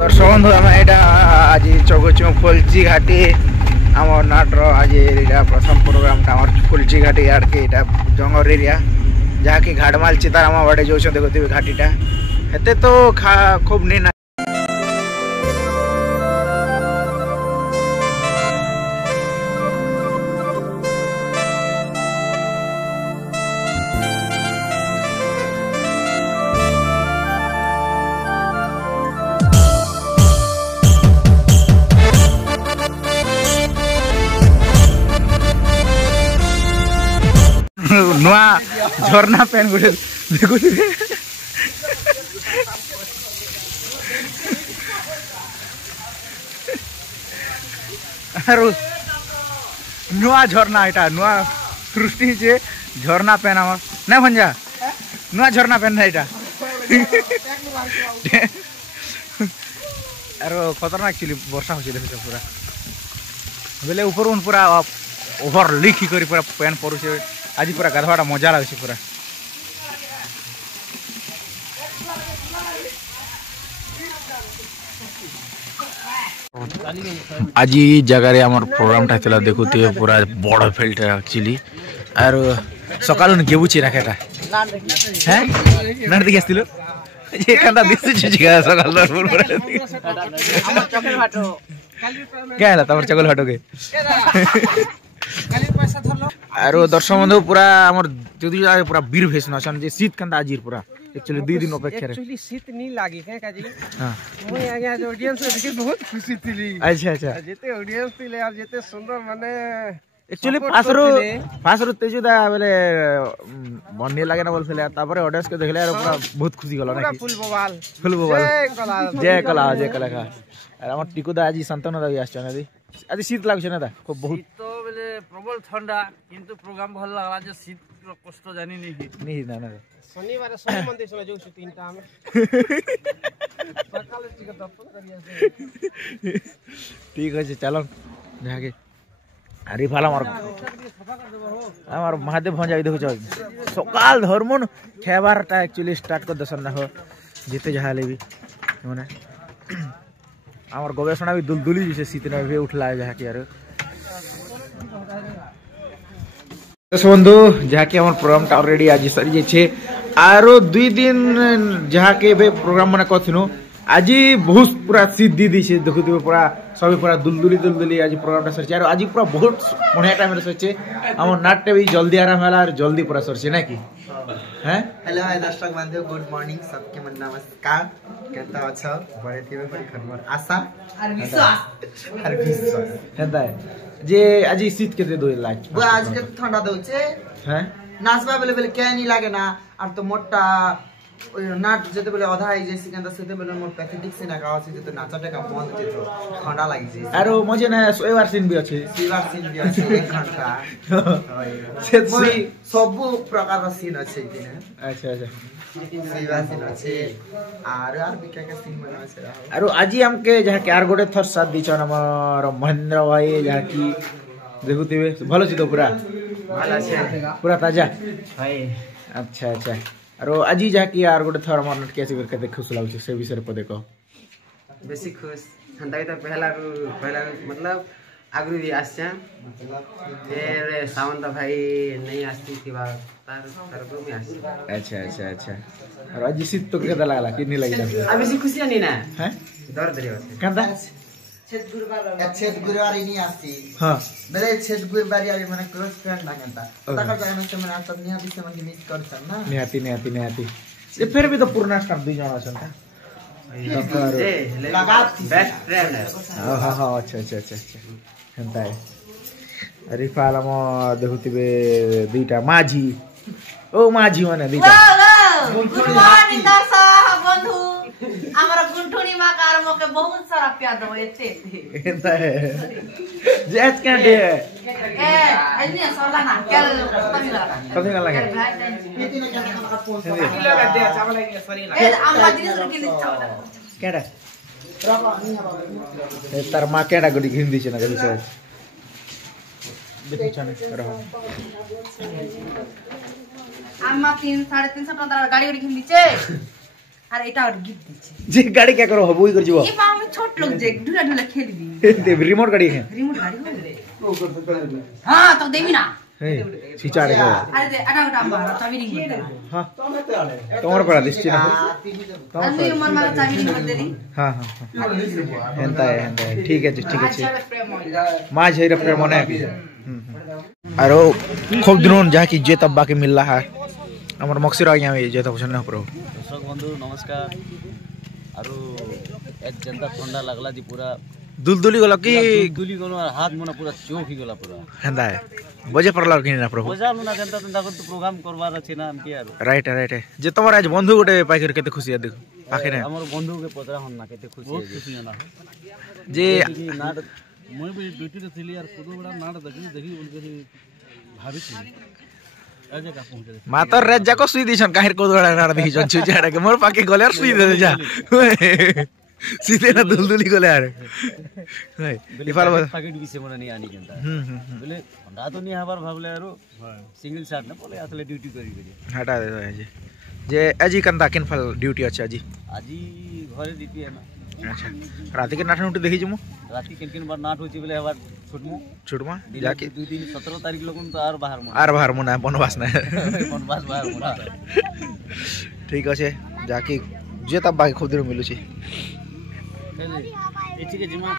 दर्शक बंधु आम यहाँ आज चौकचु फुलची घाटी आम नाटर आज प्रथम प्रोग्राम फुलची घाटी यार के जंगल एरिया जहाँकि घाटमाल चिताराम बाड़े जो देखुए घाटीटा एते तो खूब नहीं ना नुआ झरना पेन गुटे देखु नुआ झरना एटा नुआ सृष्टि जे झरना पेन हम ना भंजा नुआ झरना पेन है एटा अरे खतरनाक चिली वर्षा हो चिली पूरा बेले ऊपर पूरा ओवर लिखी करी पूरा पेन पड़ुचे आज पूरा गाधवाटा मजा लगे पूरा आज जगार आम प्रोग्राम देखुए पूरा बड़ फील्ड एक्चुअली आर सकाल गेबुची राखेटा हैं ना देखी आसलु सकाल क्या तम चकल भाटो के आरो दर्शक बंधु पूरा हमर दीदी पूरा वीर भेष नछन जे शीत कंदा आजिर पूरा एक्चुअली 2 दिन अपेक्षा रे एक्चुअली शीत नहीं लागी के काजी हां मोय आगे जो ऑडियंस देखे बहुत खुशी थिली अच्छा अच्छा जेते ऑडियंस थिले और जेते सुंदर माने एक्चुअली फासरो तेजुदा बेले बन्ने लागे ना बोलले तापरे ऑडियंस के देखले पूरा बहुत खुशी गलो ना फुल बवाल जय कला का আর আমার টিকুদা আজি সন্তনদা বি আসছে না দি আজি শীত লাগছে না দা খুব বহুত তো বলে প্রবল ঠান্ডা কিন্তু প্রোগ্রাম ভালো লাগলা যে শীত কষ্ট জানি নি না না শনিবারে শনি মন্দির চলে যাচ্ছি 3টা আমি সকালে টিকে দর্শন করি আছে ঠিক আছে চলো যাকে আরে ভালো আমার মহাদেব ভঞ্জা দেখো সকাল ধর্মন খেবারটা एक्चुअली স্টার্ট कर दसन ना हो যেতে যাহালে भी মানে आमर गवेषणा भी दुलदुली जैसे शीत भी उठला है जहाँ की यार बंधु जहाँ की हमारे प्रोग्राम ऑलरेडी आज सरी जाए आरो 2 दिन जहाँ के प्रोग्राम मैंने कथिनु आज बहुत पूरा शीत दी दी देखुए पूरा सभी पूरा दुलदुली आज प्रोग्राम सर आज पूरा बहुत बढ़िया टाइम सरचे आम नाट्य भी जल्दी आराम है जल्दी पूरा सरचे ना कि हेलो हाय दर्शक बंधु गुड मॉर्निंग सबके मन नमस्कार कहता अच्छा बड़े थे बड़ी खबर आशा और विश्वास हेता है जे आज शीत केते दो लाग वो आज के ठंडा दउचे हैं नाचबा बेले बेले क्या नहीं लागे ना और तो मोटा नाट जेते बेले आधा आई जैसे कंदा सेते बेले मोर पैथेटिक से ना गाव से जेते नाचटे का बंद जेतो ठंडा लागी जे आरो मजे ना सोइवार सीन भी अछि 1 घंटा से सब प्रकार रो सीन अछि किने अच्छा अच्छा सोइवार सीन अछि आर भी क्या सीन बना छै आरो आजी हमके जहां के आर गोटे थर साथ दिछन हमर महेंद्र भाई जहां की देखुतिबे भलो छी तो पूरा भलो छै पूरा ताजा भाई अच्छा अच्छा आरो आज जहाँ की यार गोटे थर मार नट कैसे करके खुश लागछ से विषय पर देखो बेसी खुश हंदा तो पहला मतलब आगु भी आछा फिर सावंत भाई नहीं आसी थी बार तार को भी आसी अच्छा अच्छा अच्छा और आज शीत तो केदा लागला कि नहीं लागिला आ बेसी खुशी नहीं ना हैं दर्द रे कंदा छेद गुरुवार नहीं आसी हां बेले छेद गुरुवार यार माने क्लोज फ्रेंड लागंता ताका जाने से मैंने सब निहाती से मन मिस करछन ना निहाती ये फिर भी तो पूर्ण स्टाफ दी जाना छन लगा बेस्ट फ्रेंड हां हां अच्छा अच्छा अच्छा हंता है अरे फाला म देखुतिबे दुईटा माझी ओ माझी माने दुईटा गुड मॉर्निंग दर्शक बंधु हमरा गुंठुनी माकार मके बहुत सारा प्यार दो एते एता है जेच का दे ए अन्य सोला ना क्या कथि ना लगे खेती ना क्या फोन किलो का दे चावल लगे सरी लगे ए अम्मा दिने सर किलो चावल केडा रबा नहीं हबा ए तार मा केडा गडी हिंदी छ ना गडी छ देखि छन रहो अम्मा 3 350 टका गाड़ी गाड़ी हिंदी छे আর এটা আর গিফট দিচ্ছে যে গাড়ি কে করো হবই করে যাবো এই মা আমি ছোট লোক যে ঢুলা ঢুলা খেলবি রিমোট গাড়ি है রিমোট গাড়ি हां तो देवी ना सीचा रे अरे दे अटा उटा मारो चाबी रिंग दे हां তোমার পড়া দিচ্ছি না আমি আমার মা চাবি রিंग दे दी हां हां এন্তা ঠিক আছে মা ঝাইরা প্রেম মনে আর খুব দিন যা কি যে তব বাকি মিল रहा है আমার মকসির আগে আমি যে তব শুনে প্রভু দর্শক বন্ধু নমস্কার আর এক জেন্তা ঠান্ডা লাগলা যে পুরা দুলদুলি গলা কি দুলি গনো হাত মনে পুরা চোখ হি গলা পুরা হেন্দা বজে পড়লা কি না প্রভু বুঝাম না জেন্তা তন্দা করতে প্রোগ্রাম করবার আছে না আমকে আর রাইট যে তোমার আজ বন্ধু গোটে পাইकर কেতে খুশি দেখো পাখে না আমার বন্ধুকে পতরা হন না কেতে খুশি না যে নাট মই বি ডিউটি তে ছিলি আর কত বড় নাট দেখি উনকে ভাবিছি আজে কা পৌঁছে মাতর রাত যাকো সুই দিছন কাহির কত বড় নাট দেখি চঞ্চু জাড়া কে মোর পাকে গলে আর সুই দে যা सीधे ना दुलदुली को ले आ रहे हाय इफाल पैकेट भी से मने नहीं आनी केनता बोले ठंडा तो नहीं हबार भाबले आरो सिंगल शॉट ना बोले असले ड्यूटी करी हटा दे जी जे अजी कंदा किन फल ड्यूटी अच्छा जी आजी घरे ड्यूटी है ना अच्छा रात के नाट उठी देखि जमु रात किन बार नाट होची बोले हबार छुटमा जाके 2 दिन 17 तारीख लोगन तो आर बाहर मुना बनवास ना बनवास बाहर मुना ठीक আছে जाके जे तब बाकी खुद मिलु छी ठीक है जिमा